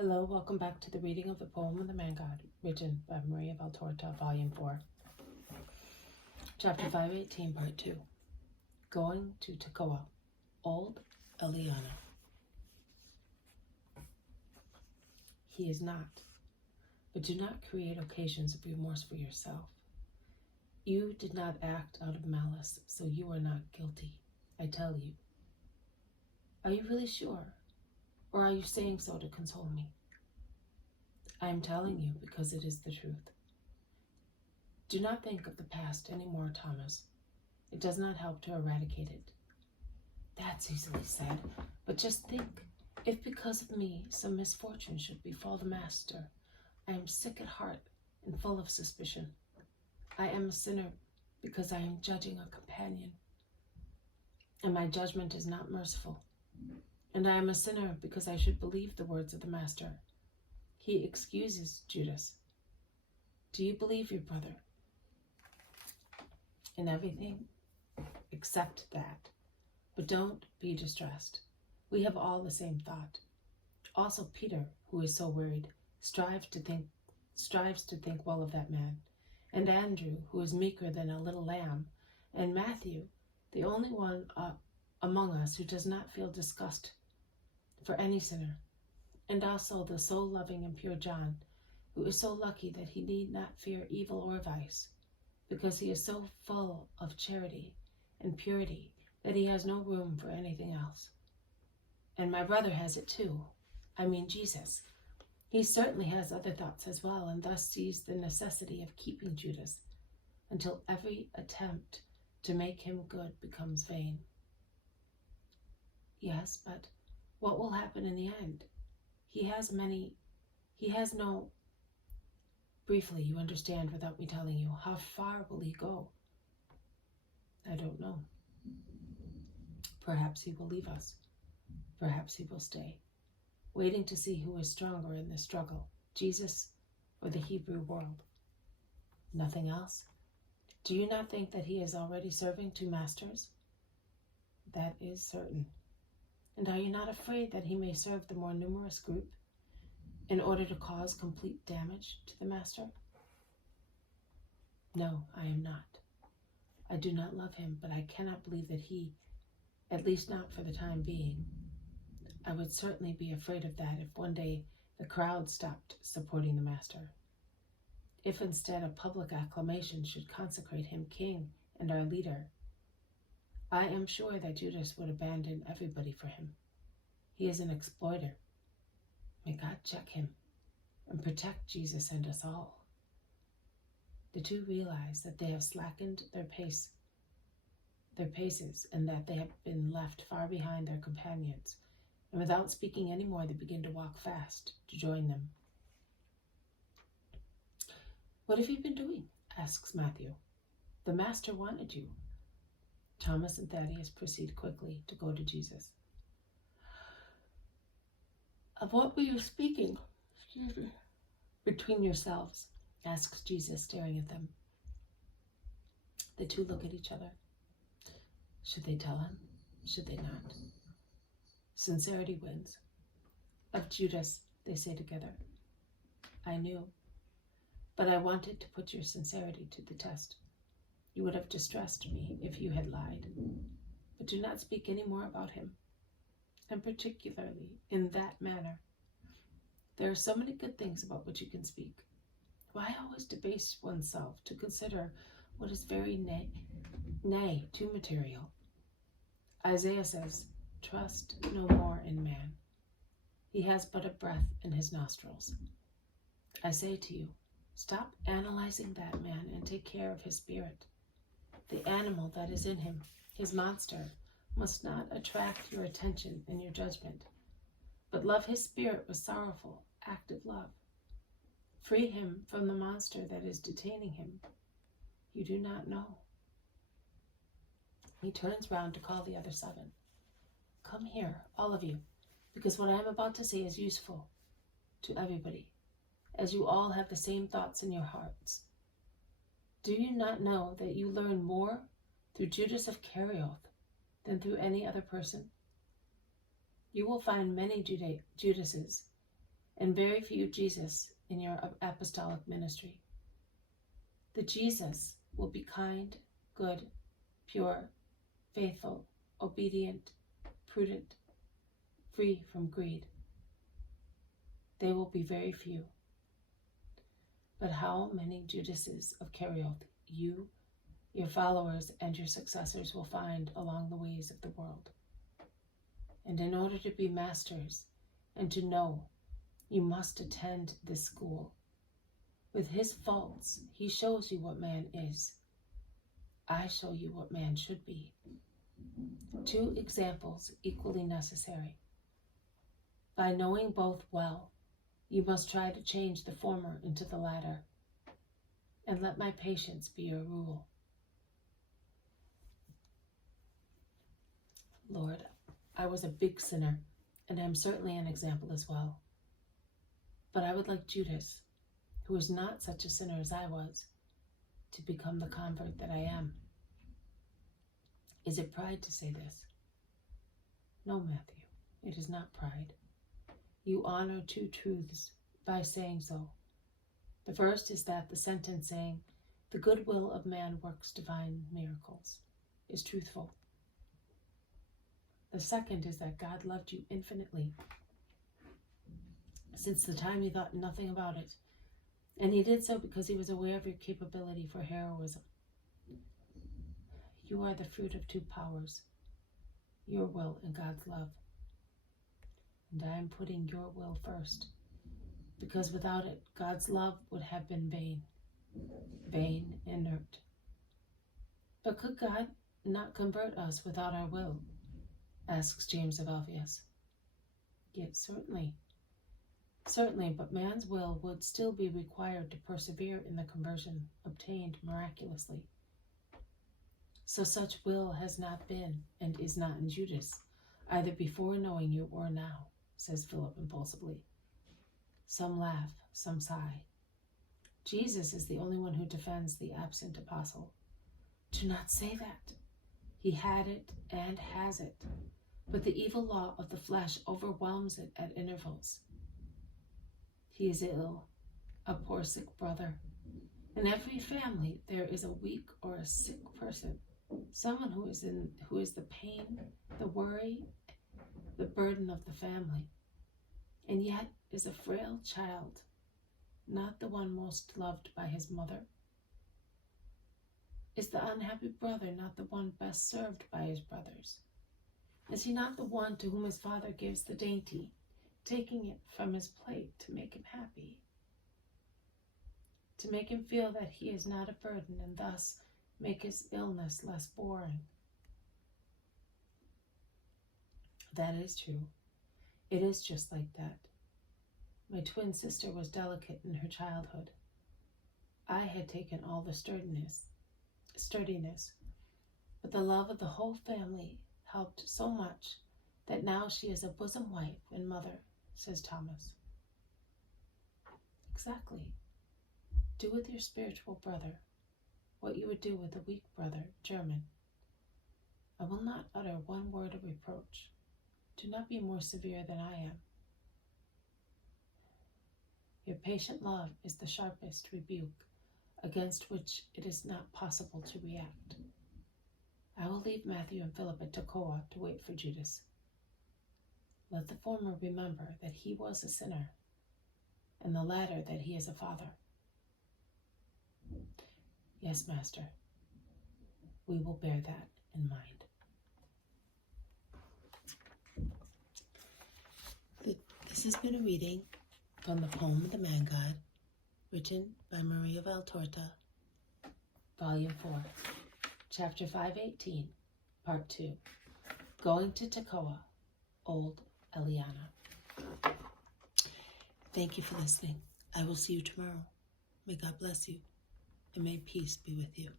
Hello, welcome back to the reading of the poem of the Man God, written by Maria Valtorta, Volume 4, Chapter 518, Part 2. Going to Tekoah, Old Elianna. He is not, but do not create occasions of remorse for yourself. You did not act out of malice, so you are not guilty, I tell you. Are you really sure? Or are you saying so to console me? I am telling you because it is the truth. Do not think of the past any more, Thomas. It does not help to eradicate it. That's easily said, but just think, if because of me some misfortune should befall the Master, I am sick at heart and full of suspicion. I am a sinner because I am judging a companion, and my judgment is not merciful. And I am a sinner because I should believe the words of the Master. He excuses Judas. Do you believe your brother? In everything except that. But don't be distressed. We have all the same thought. Also Peter, who is so worried, strives to think well of that man. And Andrew, who is meeker than a little lamb. And Matthew, the only one among us who does not feel disgust for any sinner. And also the so loving and pure John, who is so lucky that he need not fear evil or vice, because he is so full of charity and purity that he has no room for anything else. And my brother has it too. I mean Jesus. He certainly has other thoughts as well, and thus sees the necessity of keeping Judas until every attempt to make him good becomes vain. Yes, but what will happen in the end? Briefly, you understand without me telling you, how far will he go? I don't know. Perhaps he will leave us. Perhaps he will stay, waiting to see who is stronger in the struggle, Jesus or the Hebrew world. Nothing else? Do you not think that he is already serving two masters? That is certain. And are you not afraid that he may serve the more numerous group in order to cause complete damage to the Master? No, I am not. I do not love him, but I cannot believe that he, at least not for the time being. I would certainly be afraid of that if one day the crowd stopped supporting the Master. If instead a public acclamation should consecrate him king and our leader, I am sure that Judas would abandon everybody for him. He is an exploiter. May God check him and protect Jesus and us all. The two realize that they have slackened their paces, and that they have been left far behind their companions, and without speaking any more, they begin to walk fast to join them. What have you been doing? Asks Matthew. The Master wanted you. Thomas and Thaddeus proceed quickly to go to Jesus. Of what were you speaking? Between yourselves, asks Jesus, staring at them. The two look at each other. Should they tell him? Should they not? Sincerity wins. Of Judas, they say together. I knew, but I wanted to put your sincerity to the test. You would have distressed me if you had lied. But do not speak any more about him, and particularly in that manner. There are so many good things about which you can speak. Why always debase oneself to consider what is very nay, too material? Isaiah says, trust no more in man. He has but a breath in his nostrils. I say to you, stop analyzing that man and take care of his spirit. The animal that is in him, his monster, must not attract your attention and your judgment, but love his spirit with sorrowful, active love. Free him from the monster that is detaining him. You do not know. He turns round to call the other 7. Come here, all of you, because what I am about to say is useful to everybody, as you all have the same thoughts in your hearts. Do you not know that you learn more through Judas of Kerioth than through any other person? You will find many Judases, and very few Jesus in your apostolic ministry. The Jesus will be kind, good, pure, faithful, obedient, prudent, free from greed. They will be very few. But how many Judases of Kerioth you, your followers, and your successors will find along the ways of the world? And in order to be masters and to know, you must attend this school. With his faults, he shows you what man is. I show you what man should be. 2 examples equally necessary. By knowing both well, you must try to change the former into the latter, and let my patience be your rule. Lord, I was a big sinner, and am certainly an example as well. But I would like Judas, who is not such a sinner as I was, to become the convert that I am. Is it pride to say this? No, Matthew, it is not pride. You honor 2 truths by saying so. The first is that the sentence saying, "The good will of man works divine miracles," is truthful. The second is that God loved you infinitely since the time you thought nothing about it, and he did so because he was aware of your capability for heroism. You are the fruit of 2 powers, your will and God's love. And I am putting your will first, because without it, God's love would have been vain, inert. But could God not convert us without our will? Asks James of Alphaeus. Yet certainly, but man's will would still be required to persevere in the conversion obtained miraculously. So such will has not been and is not in Judas, either before knowing you or now, says Philip impulsively. Some laugh, some sigh. Jesus is the only one who defends the absent apostle. Do not say that. He had it and has it, but the evil law of the flesh overwhelms it at intervals. He is ill, a poor sick brother. In every family there is a weak or a sick person, someone who is the pain, the worry, the burden of the family, and yet is a frail child, not the one most loved by his mother. Is the unhappy brother not the one best served by his brothers? Is he not the one to whom his father gives the dainty, taking it from his plate to make him happy, to make him feel that he is not a burden and thus make his illness less boring? That is true. It is just like that. My twin sister was delicate in her childhood. I had taken all the sturdiness, but the love of the whole family helped so much that now she is a bosom wife and mother, says Thomas. Exactly. Do with your spiritual brother what you would do with a weak brother, German. I will not utter one word of reproach. Do not be more severe than I am. Your patient love is the sharpest rebuke, against which it is not possible to react. I will leave Matthew and Philip at Tekoah to wait for Judas. Let the former remember that he was a sinner, and the latter that he is a father. Yes, Master, we will bear that in mind. This has been a reading from the poem The Man God, written by Maria Valtorta, Volume 4, Chapter 518, Part 2, Going to Tekoah, Old Elianna. Thank you for listening. I will see you tomorrow. May God bless you, and may peace be with you.